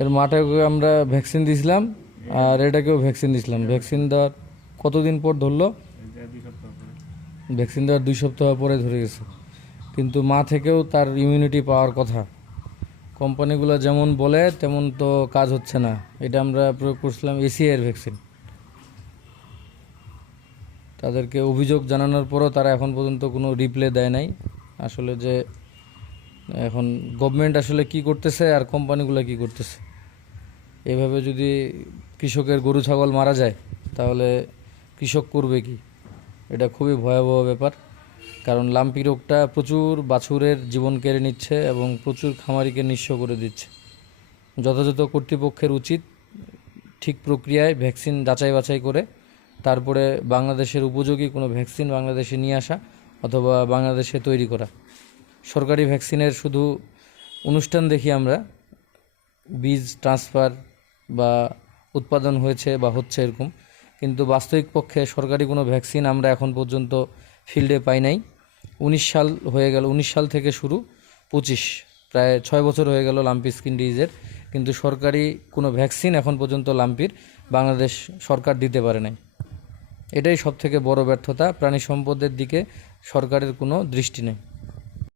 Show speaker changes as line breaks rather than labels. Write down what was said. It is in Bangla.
এর মাটাকে আমরা ভ্যাকসিন দিয়েছিলাম, আর এটাকেও ভ্যাকসিন দিয়েছিলাম। ভ্যাকসিন দেওয়ার কতদিন পর ধরলো? ভ্যাকসিন দেওয়ার দুই সপ্তাহ পরে ধরে গেছে। কিন্তু মা থেকেও তার ইমিউনিটি পাওয়ার কথা। কোম্পানিগুলো যেমন বলে, তেমন তো কাজ হচ্ছে না। এটা আমরা প্রয়োগ করছিলাম এসিআইয়ের ভ্যাকসিন। তাদেরকে অভিযোগ জানানোর পরও তারা এখন পর্যন্ত কোনো রিপ্লে দেয় নাই। আসলে যে এখন গভর্নমেন্ট আসলে কি করতেছে আর কোম্পানিগুলো কি করতেছে? এভাবে যদি কৃষকের গরু, ছাগল মারা যায়, তাহলে কৃষক করবে কি? এটা খুবই ভয়াবহ ব্যাপার। কারণ লাম্পি রোগটা প্রচুর বাছুরের জীবন কেড়ে নিচ্ছে এবং প্রচুর খামারিকে নিঃস্ব করে দিচ্ছে। যথাযথ কর্তৃপক্ষের উচিত ঠিক প্রক্রিয়ায় ভ্যাকসিন যাচাই বাছাই করে, তারপরে বাংলাদেশের উপযোগী কোনো ভ্যাকসিন বাংলাদেশে নিয়ে আসা অথবা বাংলাদেশে তৈরি করা। সরকারি ভ্যাকসিনের শুধু অনুষ্ঠান দেখি আমরা। বীজ ট্রান্সফার বা উৎপাদন হয়েছে বা হচ্ছে এরকম। কিন্তু বাস্তবিক পক্ষে সরকারি কোনো ভ্যাকসিন আমরা এখন পর্যন্ত ফিল্ডে পাই নাই। উনিশ সাল হয়ে গেল, উনিশ সাল থেকে শুরু, পঁচিশ, প্রায় ছয় বছর হয়ে গেল লাম্পি স্কিন ডিজিজের। কিন্তু সরকারি কোনো ভ্যাকসিন এখন পর্যন্ত লাম্পির বাংলাদেশ সরকার দিতে পারে নাই। এটাই সব থেকে বড় ব্যর্থতা। প্রাণী সম্পদের দিকে সরকারের কোনো দৃষ্টি নেই।